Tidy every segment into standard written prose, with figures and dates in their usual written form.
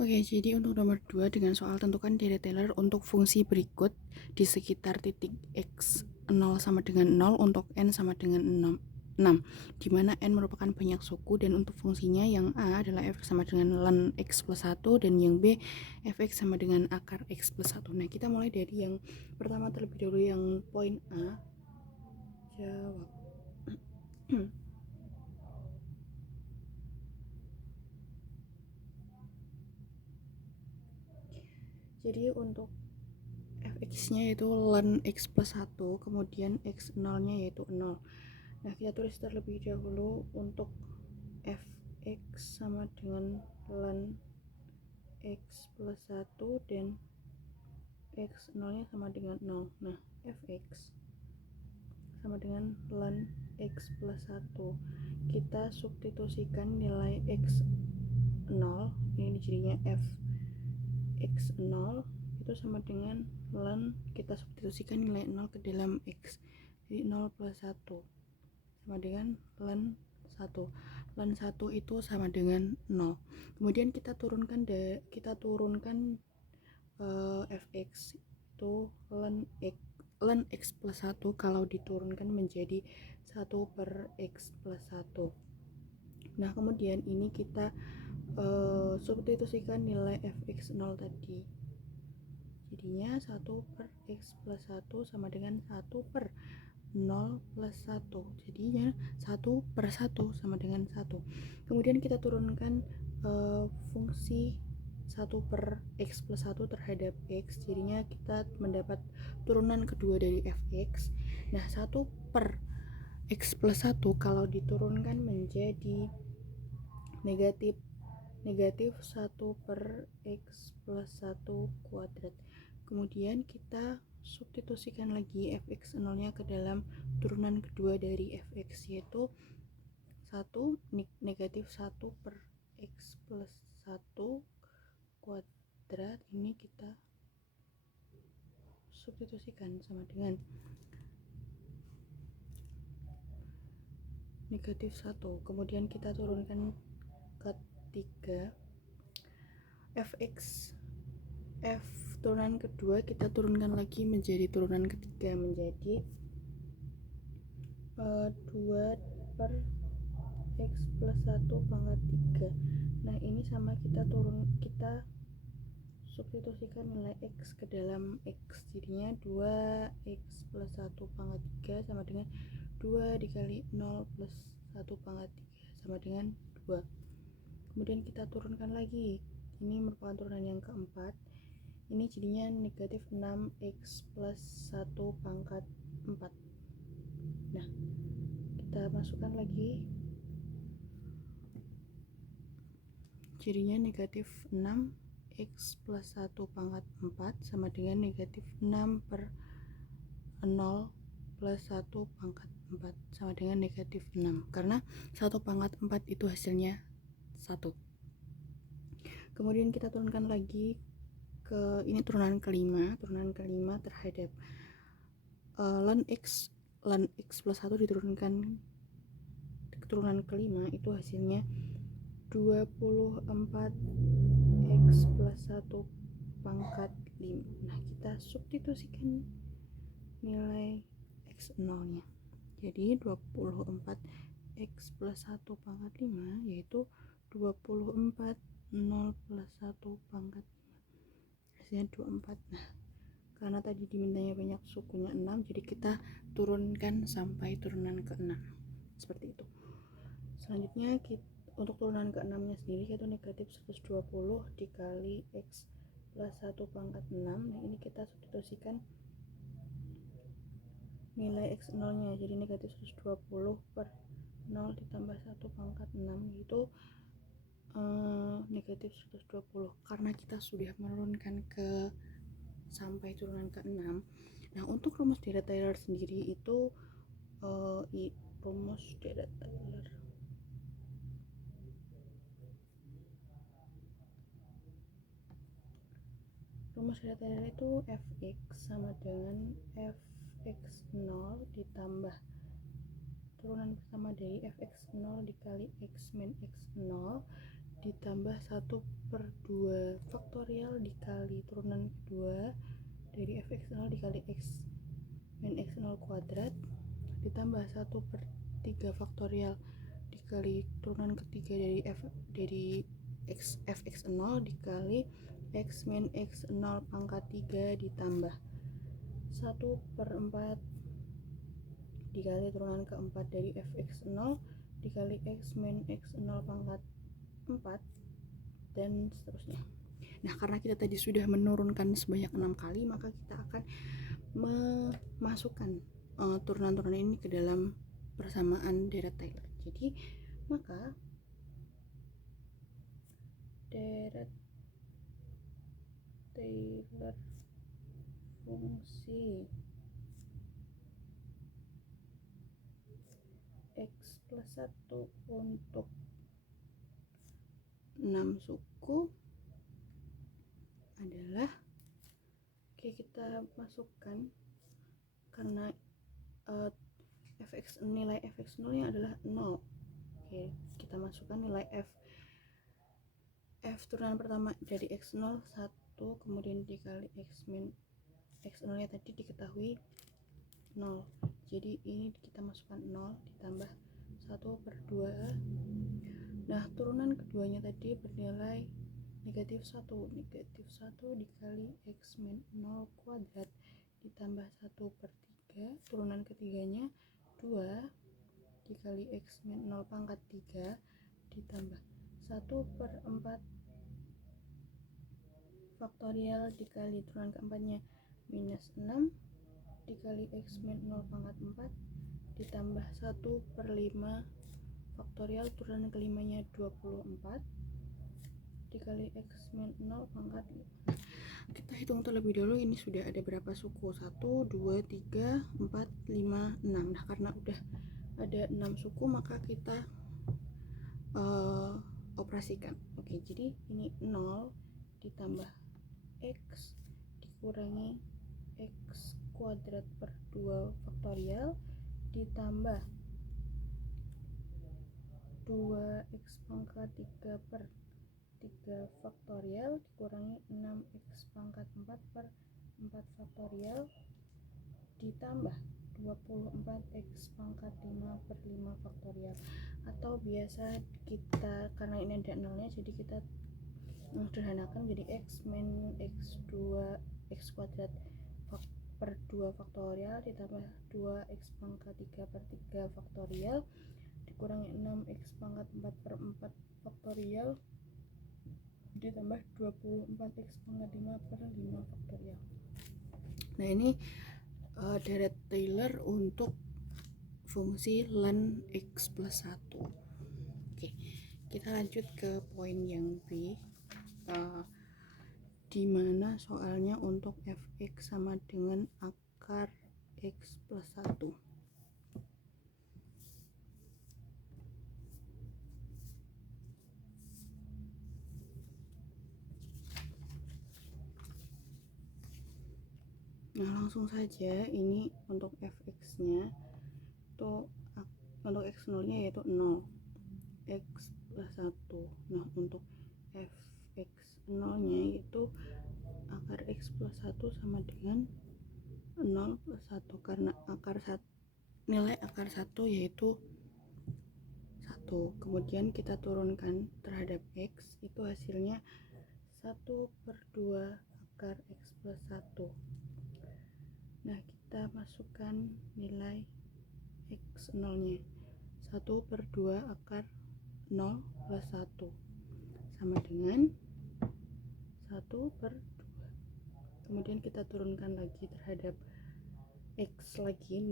Oke, jadi untuk nomor 2 dengan soal tentukan deret Taylor untuk fungsi berikut di sekitar titik x 0 sama dengan 0 untuk n sama dengan 6, di mana n merupakan banyak suku dan untuk fungsinya yang a adalah f sama dengan ln x plus 1 dan yang b fx sama dengan akar x plus 1. Nah, kita mulai dari yang pertama terlebih dahulu, yang poin A. Jawab. Jadi untuk fx-nya yaitu ln x plus 1, kemudian x 0-nya yaitu 0. Nah, kita tulis terlebih dahulu untuk fx sama dengan ln x plus 1 dan x 0-nya sama dengan 0. Nah, fx sama dengan ln x plus 1. Kita substitusikan nilai x 0, ini jadinya f x 0 itu sama dengan ln, kita substitusikan nilai 0 ke dalam x, jadi 0 plus 1 sama dengan ln 1. Ln 1 itu sama dengan 0. Kemudian kita turunkan fx itu ln x plus 1 kalau diturunkan menjadi 1 per x plus 1. Nah, kemudian ini kita substitusikan nilai fx 0 tadi, jadinya 1 per x plus 1 sama dengan 1 per 0 plus 1, jadinya 1 per 1 sama dengan 1. Kemudian kita turunkan fungsi 1 per x plus 1 terhadap x, jadinya kita mendapat turunan kedua dari fx. Nah, 1 per x plus 1 kalau diturunkan menjadi negatif 1 per x plus 1 kuadrat. Kemudian kita substitusikan lagi fx 0 nya ke dalam turunan kedua dari fx, yaitu 1 negatif 1 per x plus 1 kuadrat. Ini kita substitusikan sama dengan negatif 1. Kemudian kita turunkan ketiga fx, f turunan kedua kita turunkan lagi menjadi turunan ketiga, menjadi 2 per x plus 1 pangkat 3. Nah, ini sama kita substitusikan nilai x ke dalam x, jadinya 2x plus 1 pangkat 3 sama dengan 2 dikali 0 plus 1 pangkat 3 sama dengan 2. Kemudian kita turunkan lagi, ini merupakan turunan yang keempat, ini jadinya negatif 6x plus 1 pangkat 4. Nah, kita masukkan lagi, jadinya negatif 6x plus 1 pangkat 4 sama dengan negatif 6 per 0 plus 1 pangkat 4 sama dengan negatif 6, karena 1 pangkat 4 itu hasilnya 1. Kemudian kita turunkan lagi ke ini turunan kelima terhadap ln x plus 1 diturunkan ke turunan kelima, itu hasilnya 24x plus 1 pangkat 5. Nah, kita substitusikan nilai x 0 nya, jadi 24x plus 1 pangkat 5 yaitu 24 0 plus 1 pangkat 5, hasilnya 24. Nah, karena tadi dimintanya banyak sukunya 6, jadi kita turunkan sampai turunan ke 6 seperti itu. Selanjutnya untuk turunan ke 6 nya sendiri yaitu negatif 120 dikali x plus 1 pangkat 6. Nah, ini kita substitusikan nilai x 0 nya, jadi negatif 120 per 0 ditambah 1 pangkat 6 yaitu negatif 120, karena kita sudah menurunkan ke sampai turunan ke 6. Nah, untuk rumus deret Taylor sendiri itu rumus deret Taylor itu fx sama dengan fx 0 ditambah turunan pertama dari fx 0 dikali x min x 0 ditambah 1/2 faktorial dikali turunan kedua dari fx0 dikali x min x0 kuadrat ditambah 1/3 faktorial dikali turunan ketiga dari fx0 dikali x min x0 pangkat 3 ditambah 1/4 dikali turunan keempat dari fx0 dikali x min x0 pangkat 4 dan seterusnya. Nah, karena kita tadi sudah menurunkan sebanyak 6 kali, maka kita akan memasukkan turunan-turunan ini ke dalam persamaan deret Taylor. Jadi, maka deret Taylor fungsi x plus 1 untuk 6 suku adalah, kita masukkan karena nilai fx0 nya adalah 0. Kita masukkan nilai f turunan pertama dari x0 1, kemudian dikali x min x0 nya tadi diketahui 0. Jadi ini kita masukkan 0 ditambah 1/2. Nah, turunan keduanya tadi bernilai negatif 1 dikali x min 0 kuadrat ditambah 1/3, turunan ketiganya 2 dikali x min 0 pangkat 3 ditambah 1/4 faktorial dikali turunan keempatnya minus 6 dikali x min 0 pangkat 4 ditambah 1/5 faktorial turunan kelimanya 24 dikali x min 0 pangkat 5. Kita hitung terlebih dahulu ini sudah ada berapa suku, 1, 2, 3, 4, 5, 6. Nah, karena udah ada 6 suku maka kita operasikan. Jadi ini 0 ditambah x dikurangi x kuadrat per 2 faktorial ditambah 2x pangkat 3 per 3 faktorial dikurangi 6x pangkat 4 per 4 faktorial ditambah 24x pangkat 5 per 5 faktorial, atau biasa kita karena ini ada nolnya jadi kita sederhanakan jadi x min x2 x kuadrat per 2 faktorial ditambah 2x pangkat 3 per 3 faktorial dikurangi 6x pangkat 4 per 4 faktorial ditambah 24x pangkat 5 per 5 faktorial. Nah, ini deret Taylor untuk fungsi ln x plus 1. Kita lanjut ke poin yang B, di mana soalnya untuk fx sama dengan akar x plus 1. Nah, langsung saja ini untuk fx nya itu untuk x0 nya yaitu 0 x plus 1. Nah, untuk fx0 nya yaitu akar x plus 1 sama dengan 0 plus 1 karena nilai akar 1 yaitu 1. Kemudian kita turunkan terhadap x, itu hasilnya 1/2 akar x plus 1. Nah, kita masukkan nilai x0 nya 1/2 akar 0 plus 1 sama dengan 1/2. Kemudian kita turunkan lagi terhadap x lagi,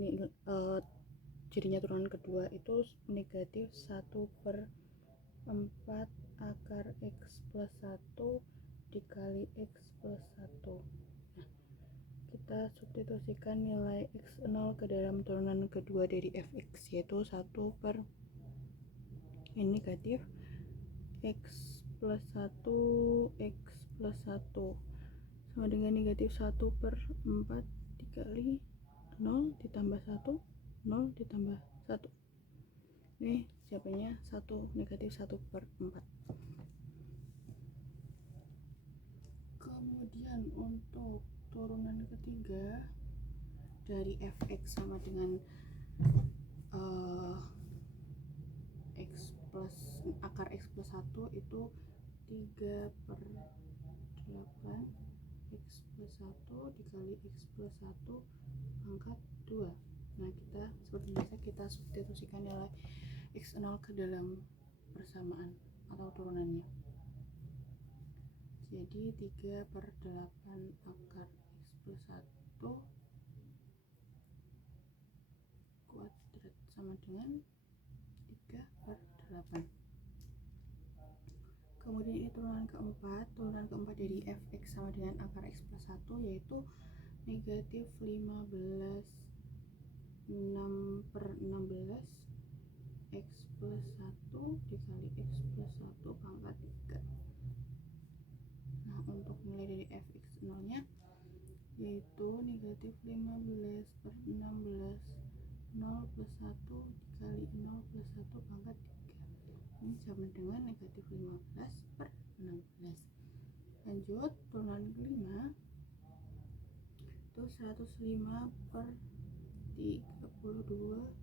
jadinya turunan kedua itu negatif 1/4 akar x plus 1 dikali x plus 1. Nah, kita substitusikan nilai x0 ke dalam turunan kedua dari fx yaitu 1 per ini negatif x plus 1 x plus 1 sama dengan negatif 1/4 dikali 0 ditambah 1 0 ditambah 1. Ini jawabannya negatif 1/4. Kemudian untuk turunan ketiga dari fx sama dengan akar x plus 1 itu 3/8 x plus 1 dikali x plus 1 pangkat 2. Nah, kita seperti biasa kita substitusikan nilai x0 ke dalam persamaan atau turunannya. Jadi 3/8 akar x plus 1 kuadrat sama dengan 3/8. Kemudian ini turunan keempat dari fx sama dengan akar x plus 1 yaitu negatif 15 6/16 x plus 1 dikali x plus 1 pangkat 3. Nah, untuk nilai dari fx0 nya yaitu negatif 15/16 0 plus 1 dikali 0 plus 1 pangkat 3. Ini sama dengan negatif 15/16. Lanjut, turunan kelima itu 105/32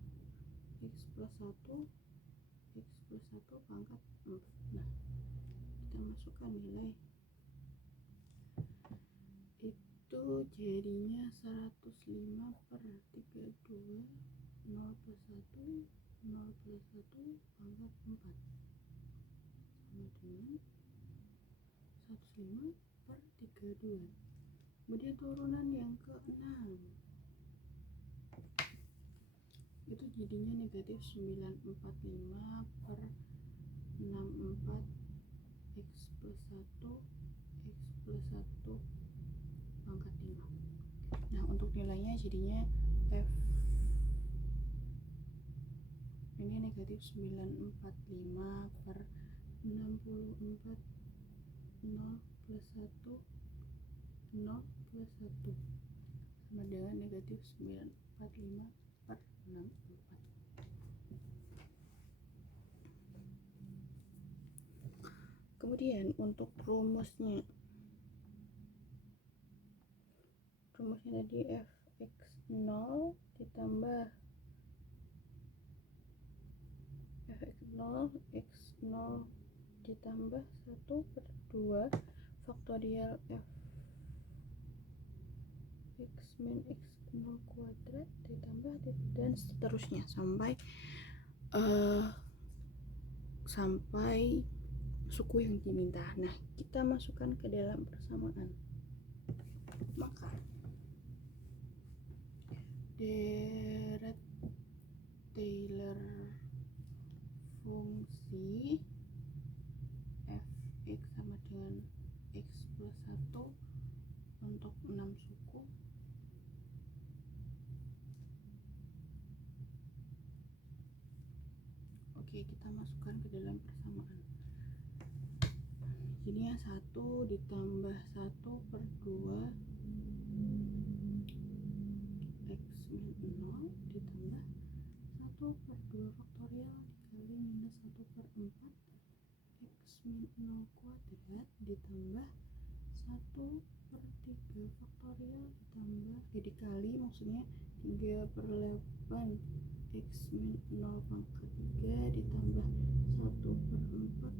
x plus 1 pangkat 4. Nah, kita masukkan nilai itu jadinya 105/32 0 plus 1 pangkat 4 sama dengan 105/32. Kemudian turunan yang ke-6 itu jadinya negatif 945/64 x plus 1 pangkat 5. Nah, untuk nilainya jadinya f ini negatif 945/64 0 plus 1 sama dengan negatif 945/64. Kemudian untuk rumusnya tadi fx0 ditambah x0 ditambah 1/2 faktorial x min x0 kuadrat ditambah dan seterusnya sampai suku yang diminta. Nah, kita masukkan ke dalam persamaan. Maka deret Taylor fungsi fx sama dengan x plus 1 untuk 6 suku oke, kita masukkan ke dalam persamaan. Jadinya 1 ditambah 1/2 x min 0 ditambah 1/2 faktorial dikali minus 1/4 x min 0 kuadrat ditambah 1/3 faktorial ditambah dikali maksudnya 3/8 x min 0 pangkat 3 ditambah 1/4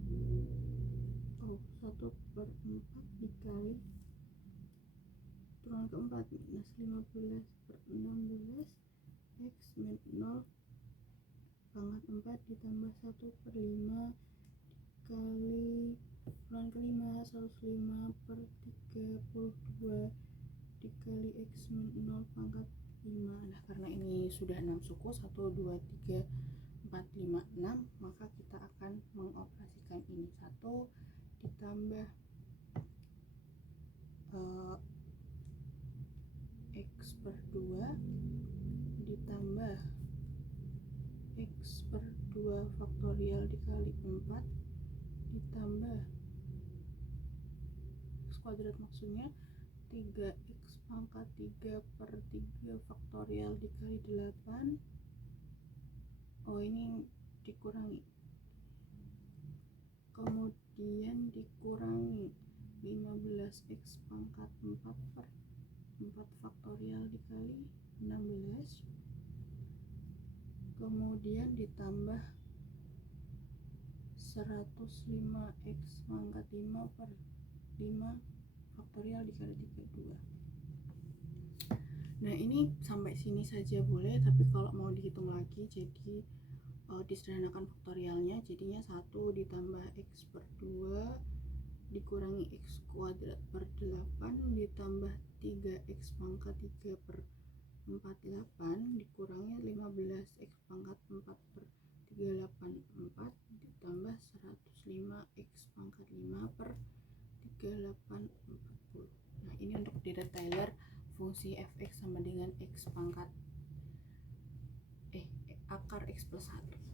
dikali turunan keempat minus 15/16 x min 0 pangkat 4 ditambah 1/5 dikali turunan kelima 105/32 dikali x min 0 pangkat 5. Nah, karena ini sudah 6 suku 1, 2, 3, 4, 5, 6, maka kita akan mengoperasikan ini 1 ditambah x/2 ditambah x/2 faktorial dikali 4 ditambah x kuadrat maksudnya 3x pangkat 3/3 faktorial dikali 8. Ini dikurangi, kemudian dikurangi 15 15x pangkat 4 per 4 faktorial dikali 16, kemudian ditambah 105x pangkat 5 per 5 faktorial dikali 32. Nah, ini sampai sini saja boleh, tapi kalau mau dihitung lagi jadi disederhanakan faktorialnya, jadinya 1 ditambah x per 2 dikurangi x kuadrat per 8 ditambah 3x pangkat 3 per 48 dikurangi 15x pangkat 4 per 384 ditambah 105x pangkat 5 per 3840. Nah, ini untuk detailer fungsi fx sama dengan x pangkat akar x plus 1.